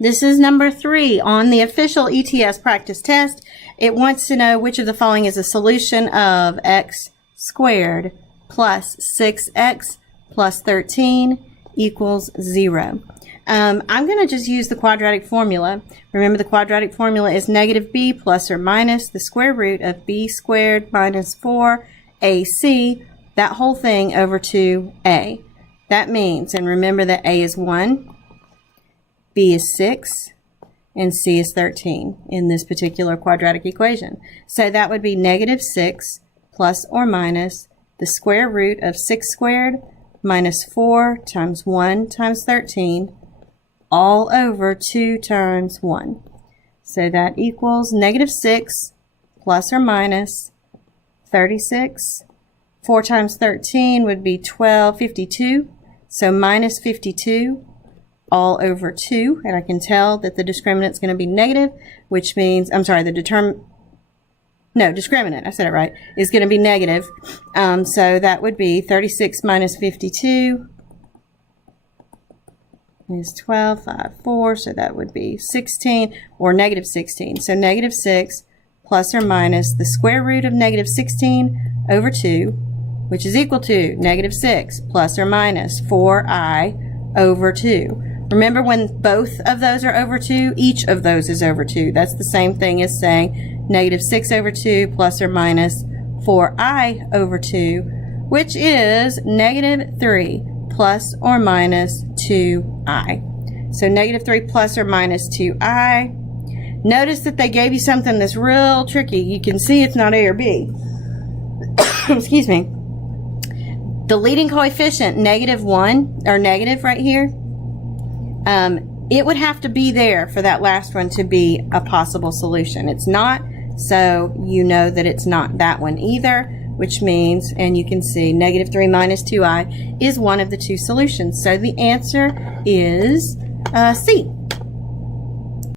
This is number 3 on the official ETS practice test. It wants to know which of the following is a solution of x squared plus 6x plus 13 equals 0. I'm going to just use the quadratic formula. Remember, the quadratic formula is negative b plus or minus the square root of b squared minus 4ac, that whole thing over 2a. That means, and remember that a is 1, b is 6, and c is 13 in this particular quadratic equation. So that would be negative 6 plus or minus the square root of 6 squared minus 4 times 1 times 13 all over 2 times 1. So that equals negative 6 plus or minus 36. 4 times 13 would be 52. So minus 52 all over 2. And I can tell that the discriminant is going to be negative, which means, I'm sorry, the discriminant, I said it right, is going to be negative. So that would be 36 minus 52 is 12, 5, 4, so that would be 16, or negative 16. So negative 6 plus or minus the square root of negative 16 over 2, which is equal to negative 6 plus or minus 4i over 2. Remember, when both of those are over 2, each of those is over 2. That's the same thing as saying negative 6 over 2 plus or minus 4i over 2, which is negative 3 plus or minus 2i. So negative 3 plus or minus 2i. Notice that they gave you something that's real tricky. You can see it's not A or B. Excuse me. The leading coefficient, negative 1, or negative right here, it would have to be there for that last one to be a possible solution. It's not, so you know that it's not that one either, which means, and you can see negative 3 minus 2i is one of the two solutions. So the answer is C.